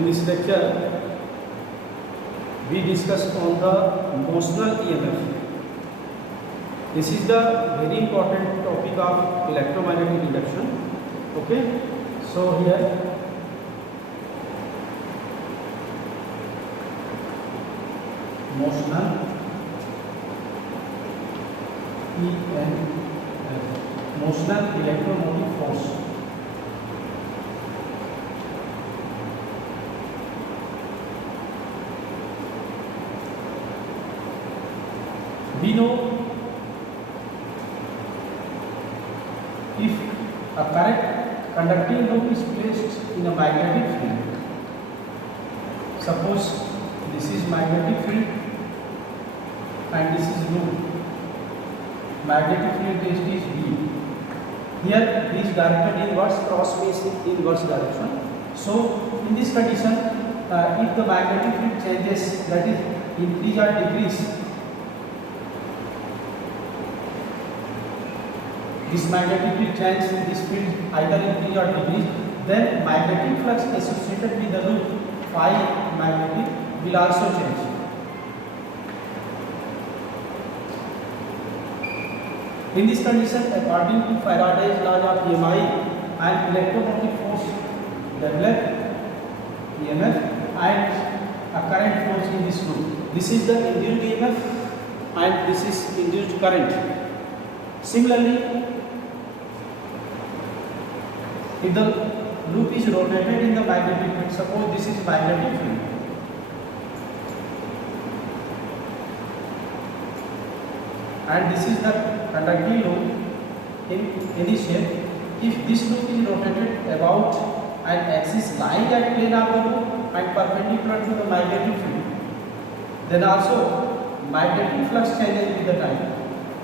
In this lecture, we discuss on the motional EMF. This is the very important topic of electromagnetic induction. Okay, so here motional EMF, motional electromotive force. We know if a current conducting loop is placed in a magnetic field, suppose this is magnetic field and this is loop, magnetic field density is B. Here this directed inwards, cross means inverse direction. So in this condition, if the magnetic field changes, that is increase or decrease, this magnetic field change, this field either increase or decrease, then magnetic flux associated with the loop phi magnetic will also change. In this condition, according to Faraday's law of EMI, an electromotive force develop EMF and a current force in this loop. This is the induced EMF and this is induced current. Similarly, if the loop is rotated in the magnetic field, suppose this is magnetic field, and this is the conducting loop in any shape. If this loop is rotated about an axis lying at plane of the loop and perpendicular to the magnetic field, then also magnetic flux changes with the time.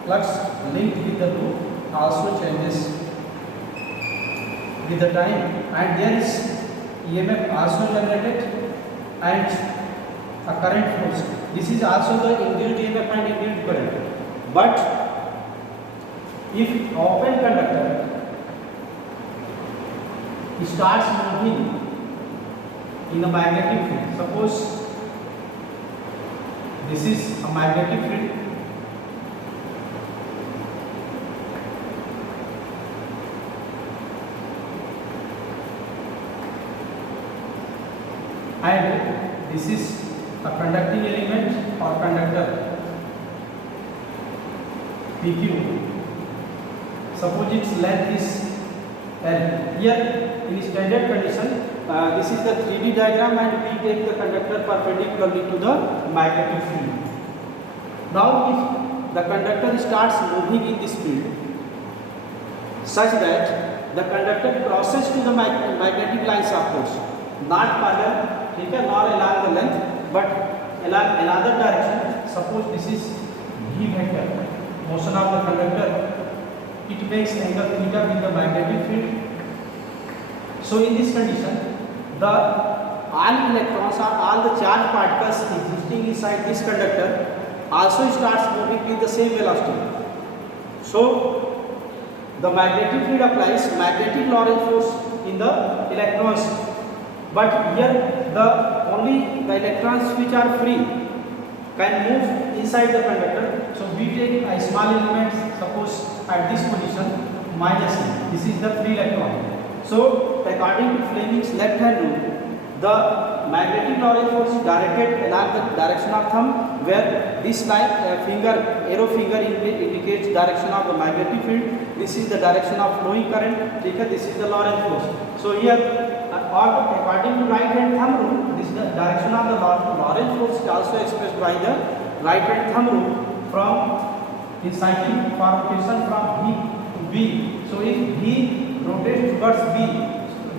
Flux linked with the loop also changes with the time, and there is EMF also generated and a current force. This is also the induced EMF and induced current. But if open conductor starts moving in a magnetic field, suppose this is a magnetic field and this is a conducting element or conductor PQ. Suppose its length is L. Here in standard condition, this is the 3D diagram and we take the conductor perpendicularly to the magnetic field. Now if the conductor starts moving in this field such that the conductor crosses to the magnetic lines of force, not parallel, not along the length but along another direction. Suppose this is V vector, motion of the conductor, it makes angle theta with the magnetic field. So in this condition, all electrons or all the charged particles existing inside this conductor also starts moving with the same velocity. So the magnetic field applies magnetic Lorentz force in the electrons. But here only the electrons which are free can move inside the conductor. So we take a small element, suppose at this position minus E. This is the free electron. So according to Fleming's left hand rule, the magnetic Lorentz force is directed along the direction of thumb, where this line arrow finger indicates direction of the magnetic field. This is the direction of flowing current. This is the Lorentz force. So here, according to right hand thumb rule, this is the direction of the Lorentz force is also expressed by the right hand thumb rule from inciting for rotation from B to B. So if B rotates towards B,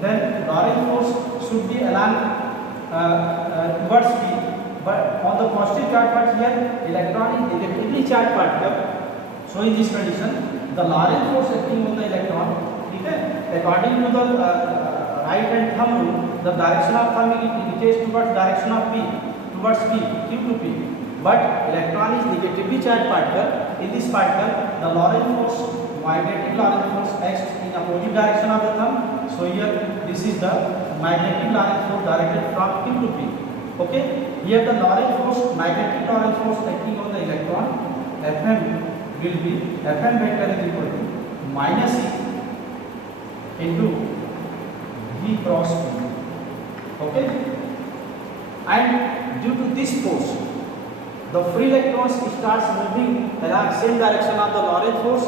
then Lorentz force should be along towards B. But on the positive charge part here, electron is negatively charged particle. So in this condition, the Lorentz force acting on the electron, according to the right hand thumb rule, the direction of thumb indicates towards direction of P, towards P, Q to P. But electron is negatively charged particle. In this particle, the Lorentz force, magnetic Lorentz force acts in opposite direction of the thumb. So here, this is the magnetic Lorentz force directed from Q to P. Okay, here the Lorentz force, magnetic Lorentz force acting on the electron, Fm will be, Fm vector is equal to minus E into V cross P. Okay, and due to this force, the free electrons starts moving along same direction of the Lorentz force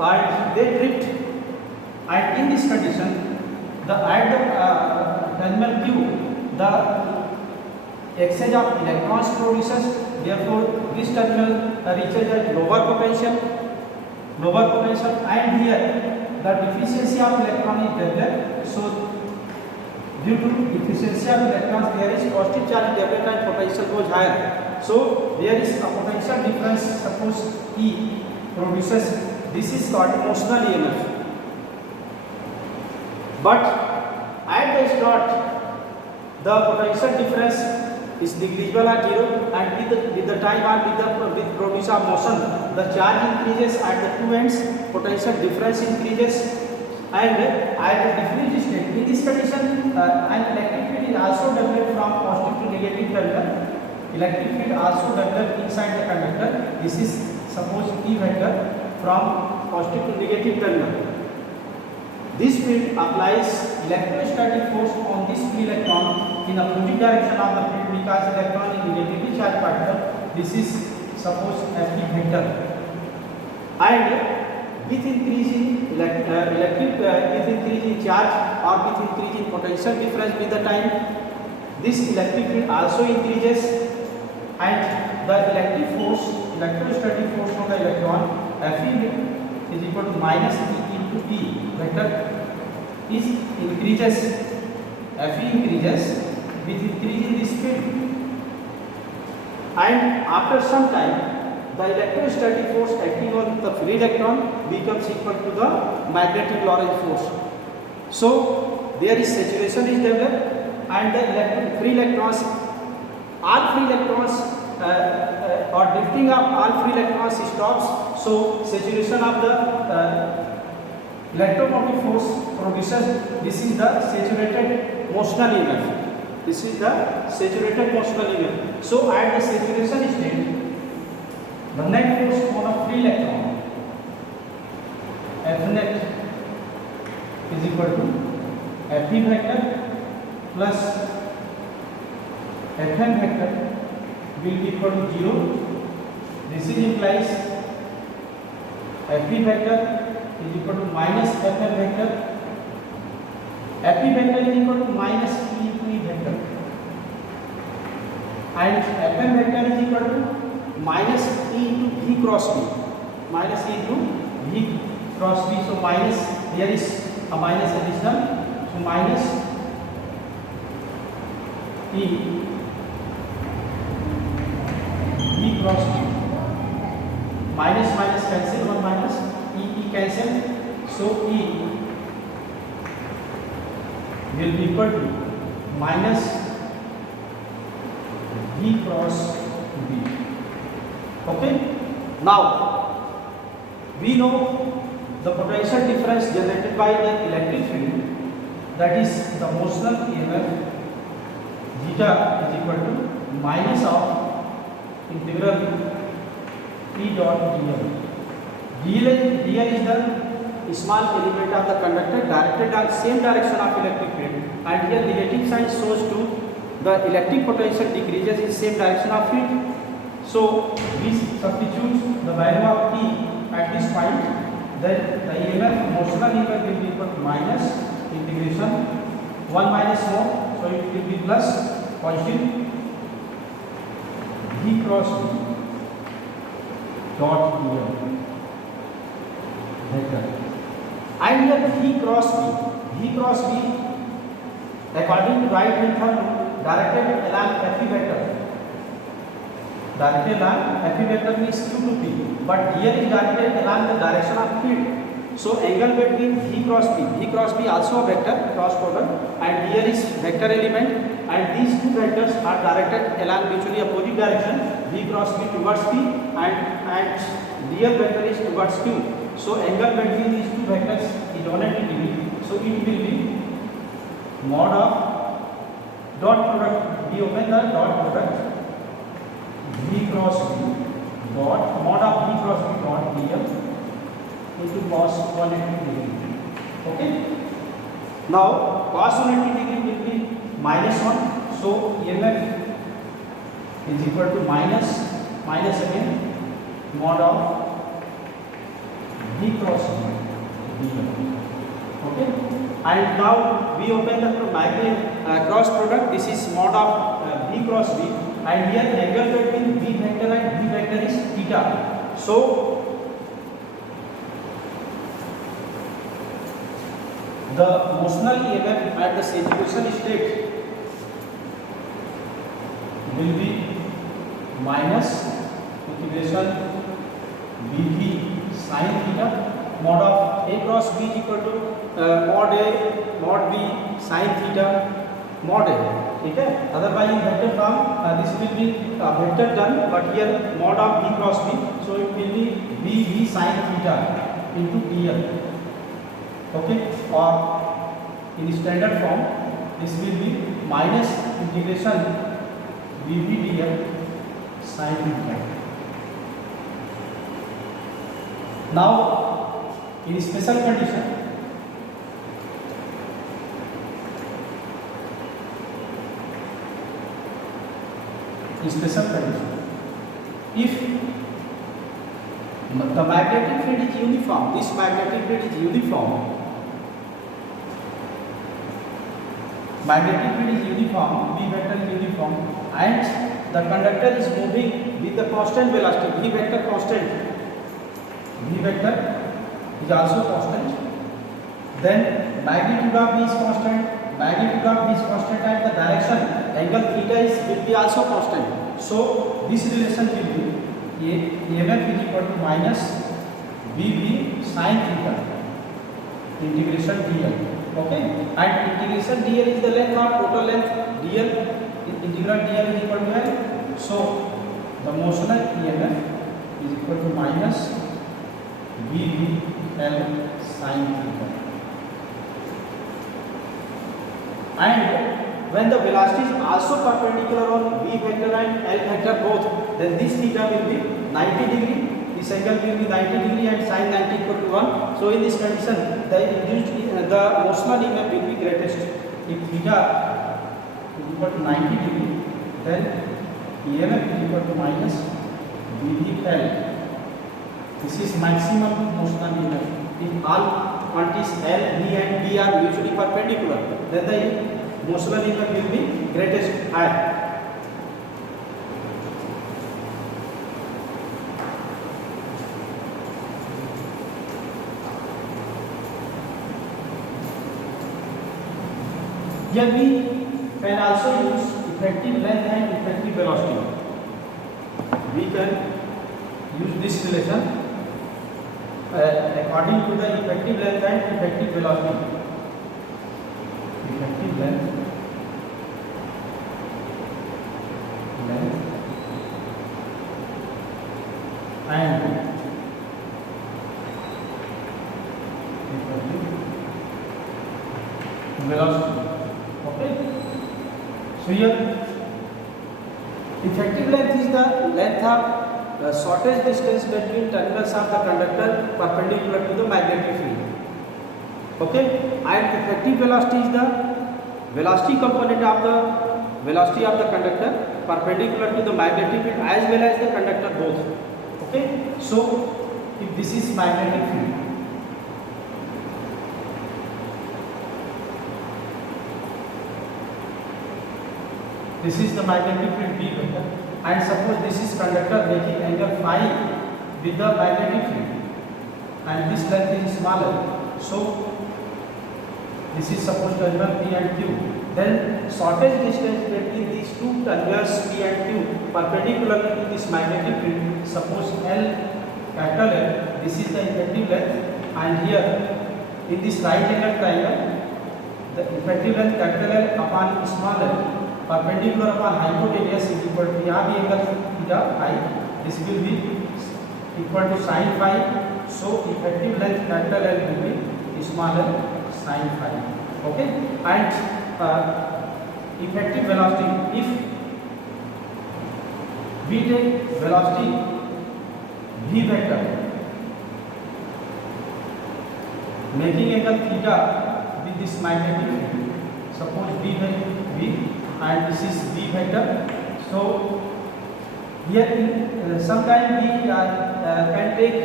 and they drift, and in this condition the at the terminal Q the exchange of electrons produces, therefore this terminal reaches at lower potential, and here the deficiency of electron is developed. So due to deficiency of electrons there is positive charge developed and potential goes higher. So there is a potential difference, suppose E produces, this is called Motional EMF. But at the start the potential difference is negligible at 0, and with the time or with produce of motion the charge increases at the two ends, potential difference increases, and at the diffused state in this condition an electric field is also developed from positive to negative terminal. Electric field also developed inside the conductor. This is suppose E vector from positive to negative terminal. This field applies electrostatic force on this free electron in opposite direction of the field because electron is negatively charged particle. This is suppose Fe vector, and with increasing with increasing charge or with increasing potential difference with the time, this electric field also increases, and the electrostatic force on the electron Fe is equal to minus E into E vector is increases. Fe increases with increasing this field, and after some time the electrostatic force acting on the free electron becomes equal to the magnetic Lorentz force. So there is saturation is developed, and the free electrons, all free electrons or drifting of all free electrons stops. So saturation of the electromotive force produces, this is the saturated motional EMF. This is the saturated motional EMF. So at the saturation state, the net force on a free electron F net is equal to Fe vector plus Fm vector will be equal to 0. This is implies Fe vector is equal to minus Fm vector. Fe vector is equal to minus E into E vector, and Fm vector is equal to minus E into V cross B, minus E into V cross B. So minus, there is a minus additional, so minus E V cross B, minus minus cancel, one minus E cancel, so E will be equal to minus V cross B. Okay, now we know the potential difference generated by the electric field, that is the motional EMF zeta is equal to minus of integral P dot dl. Dl is the small element of the conductor directed on same direction of electric field, and here negative sign shows to the electric potential decreases in same direction of field. So we substitute the value of T at this point, then the EMF, motional EMF will be equal to minus integration 1 minus more, so it will be plus positive V cross B dot dl vector. And here V cross B according to right hand thumb directed along Fe vector. Directed along Fe vector means Q to P, but here is directed along the direction of field. So angle between V cross B also a vector cross product, and here is vector element, and these two vectors are directed along mutually opposite direction. V cross B towards P and dl vector is towards Q. So angle between these two vectors is 180 degree. So it will be mod of dot product, we open the dot product V cross V dot mod of V cross V dot dl into cos 180 degree. Okay. Now cos 180 degree will be -1. So EMF is equal to minus again mod of V cross V dl. Okay. And now we open the magnetic cross product. This is mod of V cross V, and here angle between V vector and V vector is theta. So the motional EMF at the saturation state will be minus integration Vv sin theta mod of A cross B is equal to mod A mod B sin theta mod A. ठीक है. Otherwise in vector form this will be vector term, but here mod of B cross B, so it will be Vv sin theta into dl. Okay. Or in standard form this will be minus integration Vv dl sin theta. Now in special condition, if the magnetic field is uniform, this magnetic field is uniform, V vector is uniform, and the conductor is moving with the constant velocity, V vector constant, V vector is also constant, then magnitude of V is constant, and the direction angle theta will be also constant. So this relation will be EMF is equal to minus Vv sin theta integration dl. Okay, and integration dl is the length or total length dl, integral dl is equal to L. So the motional EMF is equal to minus Vv L sin theta. And when the velocity is also perpendicular on V vector and L vector both, then this theta will be 90 degree, this angle will be 90 degree, and sin 90 equal to 1. So in this condition the motional EMF will be greatest. If theta is equal to 90 degree, then EMF is equal to minus Vv L. This is maximum motional EMF. If all quantities L, V and B are mutually perpendicular, then the motional EMF will be greatest high. Here we can also use effective length and effective velocity. We can use this relation according to the effective length and effective velocity. Effective length and effective velocity. Okay. So here effective length is the length of the shortest distance between terminals of the conductor perpendicular to the magnetic field. Okay. And effective velocity is the velocity component of the velocity of the conductor perpendicular to the magnetic field as well as the conductor both. Okay. So if this is magnetic field, this is the magnetic field B vector, and suppose this is conductor making angle phi with the magnetic field, and this length is smaller. So this is supposed to be P and Q. Then shortest distance between these two terminals P and Q perpendicular to this magnetic field, suppose L, capital L, this is the effective length, and here in this right angle triangle, the effective length capital L upon small l perpendicular upon hypotenuse is equal to यहाँ भी angle theta phi, this will be equal to sin phi. So effective length capital L will be small l sin phi. Okay, and effective velocity. If we take velocity v vector making angle theta with this magnetic field, suppose v and this is v vector. So here sometime we can take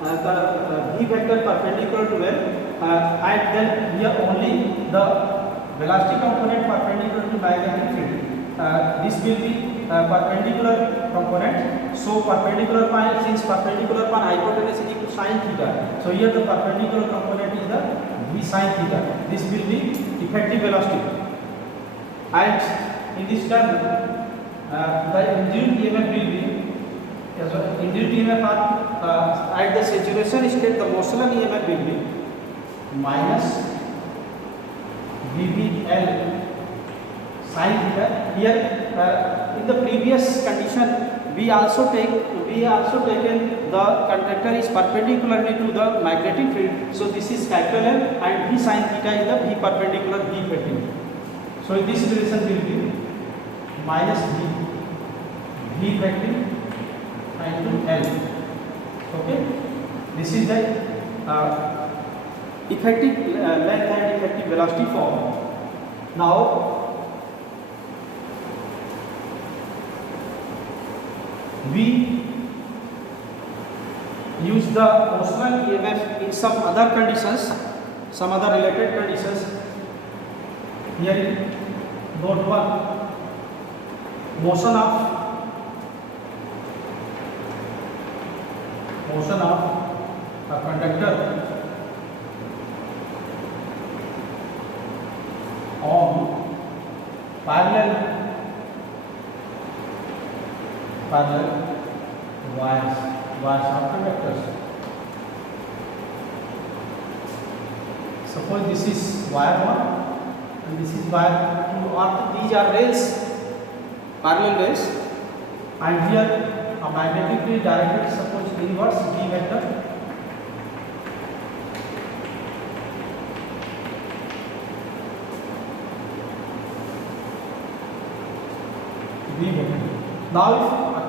the v vector perpendicular to L, and then here only the velocity component perpendicular to magnetic field. This will be perpendicular component. So perpendicular pi, since perpendicular pi hypotenuse is equal to sin theta, so here the perpendicular component is the v sin theta. This will be effective velocity, and in this term the induced EMF will be induced EMF at the saturation state, the motional EMF will be minus VBL sin theta. Here in the previous condition we also taken the conductor is perpendicularly to the magnetic field, so this is capital M and V sin theta is the V perpendicular V effective. So this relation will be minus V effective into L. Okay, this is the effective length and effective velocity form. Now we use the motional EMF in some other conditions, some other related conditions. Here in note 1, motion of a conductor on parallel wires of conductors. Suppose this is wire 1 and this is wire 2, or these are rails, parallel rails, and here a magnetic field directed, suppose inwards V vector, Now if a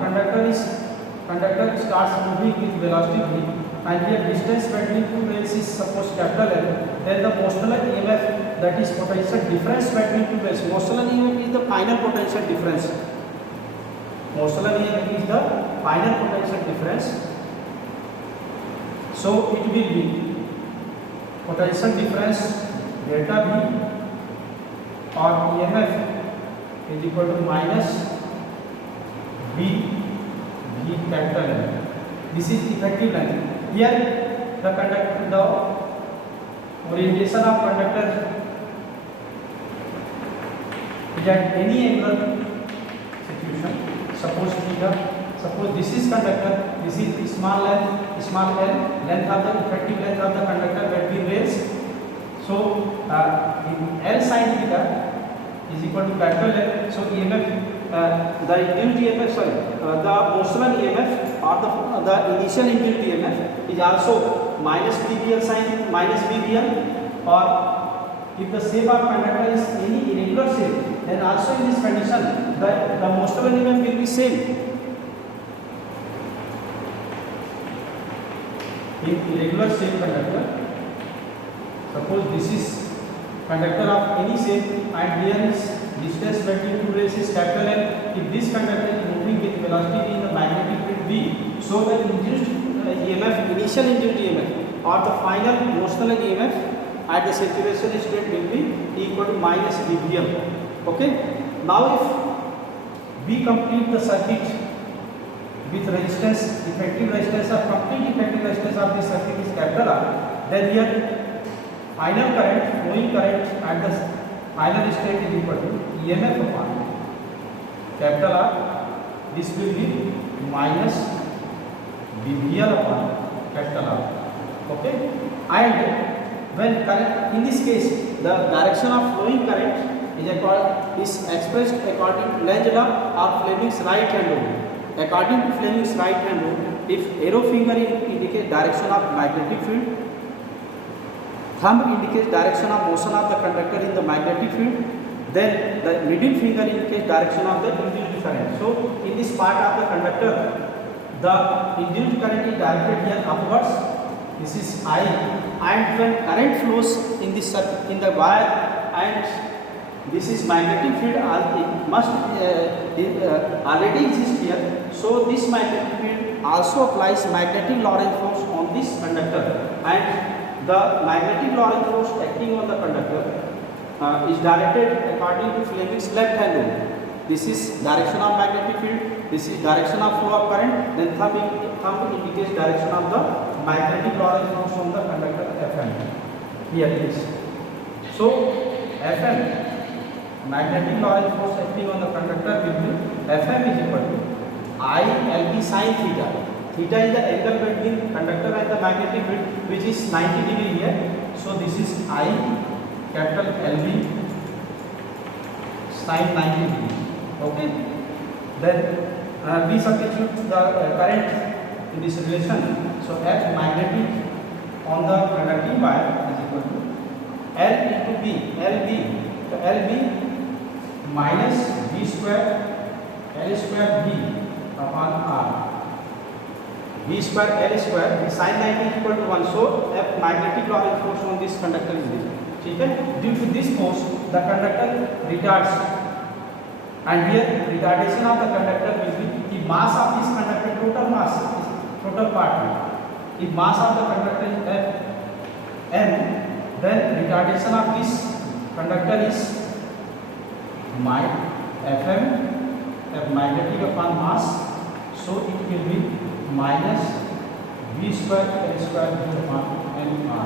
conductor starts moving with velocity v, and here distance between two rails is suppose capital L, then the motional EMF, that is potential difference between two rails. Motional EMF is the final potential difference. Motional EMF is the final potential difference. So it will be potential difference delta V or EMF is equal to minus V capital L. This is effective length. Here the orientation of conductor is at any angle situation. Suppose theta. Suppose this is conductor. This is small l, length of the effective length of the conductor between rails. So L sin theta is equal to capital L. So EMF, the induced EMF, the motional EMF or the initial induced EMF is also minus VBL sin minus VBL, or if the shape of conductor is any irregular shape, then also in this condition the motional EMF will be same. In irregular shape conductor, suppose this is conductor of any shape and here is distance between two rails is capital L. If this conductor is moving with velocity in the magnetic field V, so the induced EMF, initial induced EMF or the final motional EMF at the saturation state will be equal to minus VBL. Okay. Now if we complete the circuit with resistance, effective resistance of complete effective resistance of this circuit is capital R, then here final current, flowing current at the final state is equal to EMF upon capital R. This will be minus VBL upon capital R. Okay. And when current, in this case the direction of flowing current is expressed according to Lenz law or Fleming's right hand rule. According to Fleming's right hand rule, if arrow finger indicates direction of magnetic field, thumb indicates direction of motion of the conductor in the magnetic field, then the middle finger indicates direction of the induced current. So in this part of the conductor, the induced current is directed here upwards. This is I, and when current flows in this in the wire, and this is magnetic field, it must already exist here. So this magnetic field also applies magnetic Lorentz force on this conductor, and the magnetic Lorentz force acting on the conductor is directed according to Fleming's left hand rule. This is direction of magnetic field, this is direction of flow of current, then thumb indicates direction of the magnetic Lorentz force on the conductor Fm. Here it is. So Fm, magnetic Lorentz force acting on the conductor will be Fm is equal to I Lb sin theta. Theta is the angle between conductor and the magnetic field, which is 90 degree here. So this is I capital Lb sin 90 degree. Okay. Then we substitute the current in this relation. So F magnetic on the conducting wire is equal to L into B. LB, so LB minus B square L square B upon R. B square L square is sin 90 is equal to 1. So F magnetic Lorentz force on this conductor is this. Okay? Due to this force, the conductor retards. And here retardation of the conductor will be the mass of this conductor, total mass, total part. If mass of the conductor is m, then retardation of this conductor is Fm, F magnetic upon mass. So it will be minus V square L square B upon mr.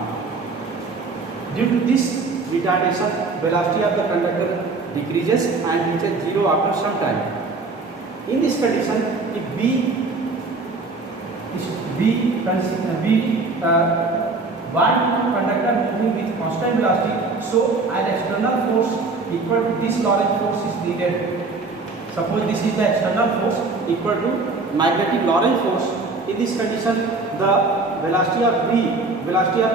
Due to this retardation, velocity of the conductor decreases and reaches zero after some time. In this condition, if one conductor moving with constant velocity, so an external force equal to this Lorentz force is needed. Suppose this is the external force equal to magnetic Lorentz force. In this condition, the velocity of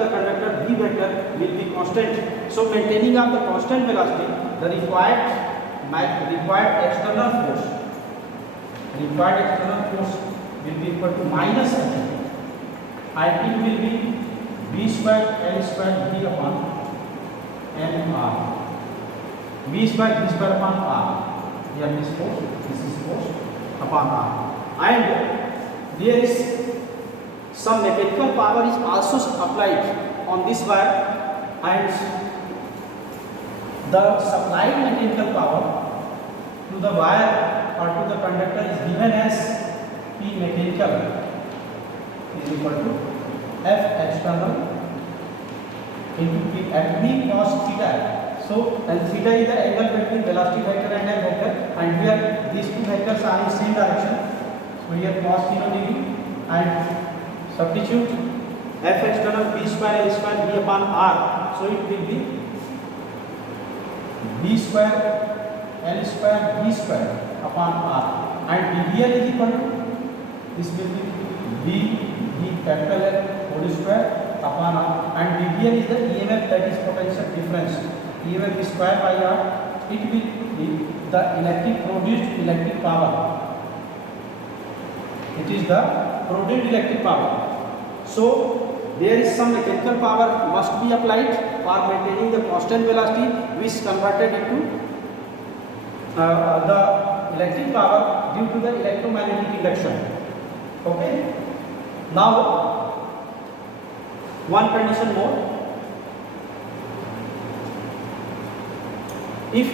the conductor V vector will be constant. So maintaining of the constant velocity, the required external force will be equal to minus H, and it will be V square L square B upon mr. V square upon R. Here this is force upon R, and there is some mechanical power is also applied on this wire, and the supplied mechanical power to the wire or to the conductor is given as P mechanical is equal to F external into P at V cos theta. So, and theta is the angle between velocity vector and M vector, and here these two vectors are in same direction. So here cos 0 degree, and substitute F external B square L square B upon R. So it will be B square L square B square upon R, and dVL is equal to, this will be B capital L whole square upon R, and dVL is the EMF, that is potential difference. EMF is square by R. It will be the produced electric power. It is the produced electric power. So there is some mechanical power must be applied for maintaining the constant velocity, which converted into the electric power due to the electromagnetic induction. Okay. Now one condition more. If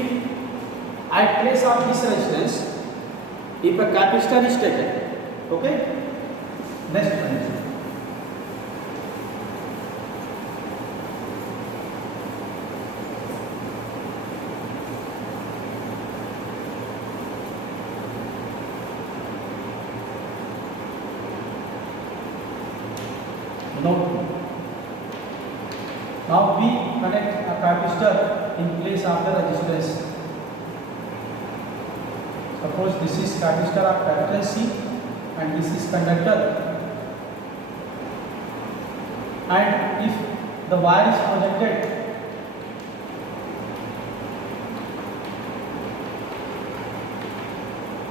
at place of this resistance, if a capacitor is taken, okay, next condition. Now we connect a capacitor in place of the resistance. Suppose this is capacitor of capital C and this is conductor, and if the wire is projected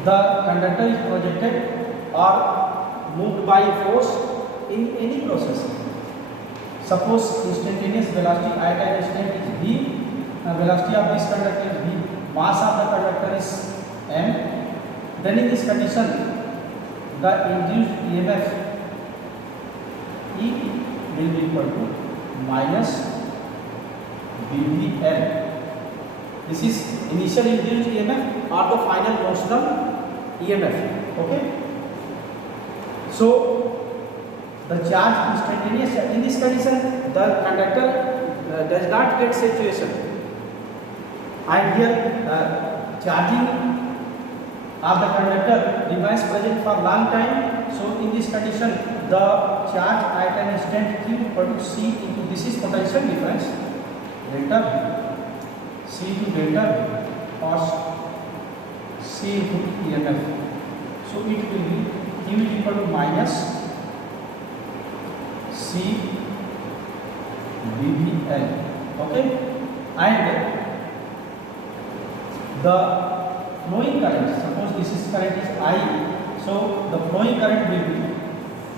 the conductor is projected or moved by a force in any process. Suppose instantaneous velocity at an instant is v, velocity of this conductor is v, mass of the conductor is m. Then in this condition, the induced EMF E will be equal to minus BVL. This is initial induced EMF or the final notional EMF. Okay. So the charge instantaneous in this condition, the conductor does not get saturation, and here charging of the conductor remains present for long time. So in this condition, the charge at an instant q equal to c into, this is potential difference, delta v, c to delta v or c into EMF. So it will be q is equal to minus c VVL. Okay, and the flowing current, suppose this is current is I, so the flowing current will be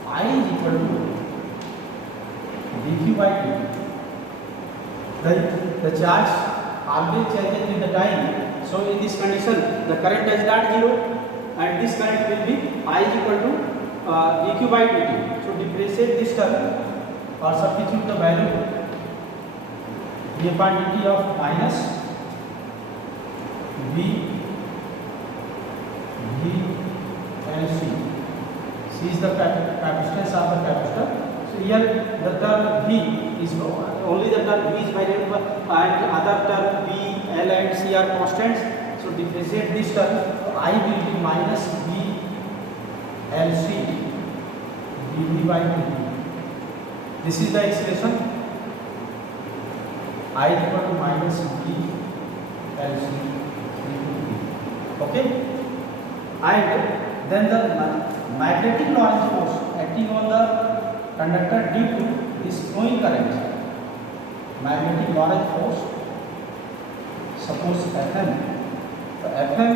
I is equal to dq by dt. The charge always changes with the time. So in this condition, the current is not zero, and this current will be I is equal to dq by dt. So differentiate this term or substitute the value d upon dt of minus v and c. C is the capacitance of the capacitor. So here the term V is only the term V is variable and other term V, L and C are constants. So differentiate this term. So I will be minus V L C dV by dt. This is the expression. I is equal to minus V L C dV. Okay. And then the magnetic Lorentz force acting on the conductor due to this flowing current. Magnetic Lorentz force, suppose Fm. So Fm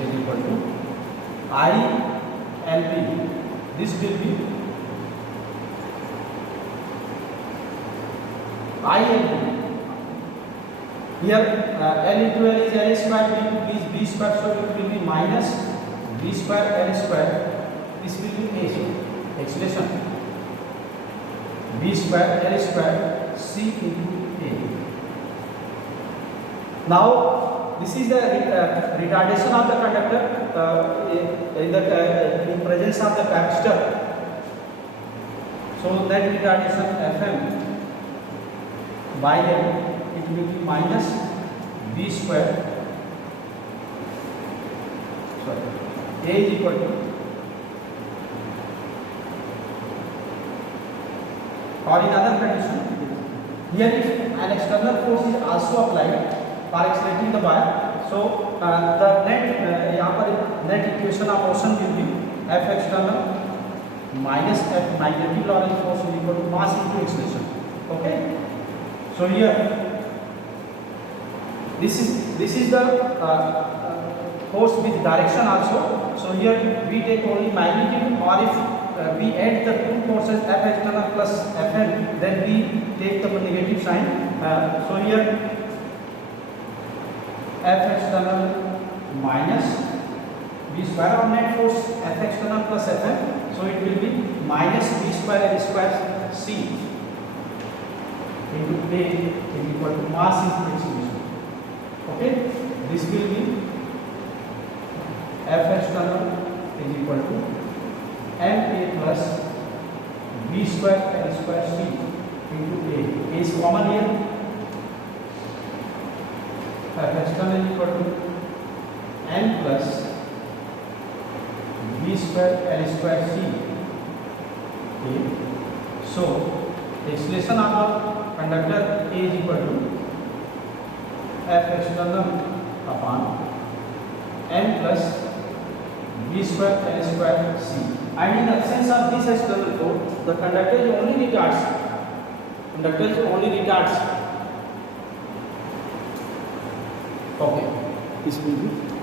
is equal to I LB. This will be I LB. Here L into L is L square, B into B is B square, so it will be minus B square L square. This will be A, so expression B square L square C into A. Now this is the retardation of the conductor in presence of the capacitor. So that retardation Fm by L, it will be minus B square, sorry, A is equal to, or in other condition, here if an external force is also applied for accelerating the wire, so the net equation of motion will be F external minus F magnetic Lorentz force is equal to mass into acceleration. Okay, so here this is the force with direction also. So here we take only magnitude, or if we add the two forces F external plus Fn, then we take the negative sign. So here F external minus B square, or net force F external plus Fn, so it will be minus B square L square C into A is equal to mass into acceleration. Okay, this will be F external is equal to ma plus B square L square C into A. A is common here. F external is equal to n plus B square L square C. Okay. So acceleration of the conductor A is equal to F external upon n plus B square L square C. And in absence of this external force, the conductor only retards. Okay, this will be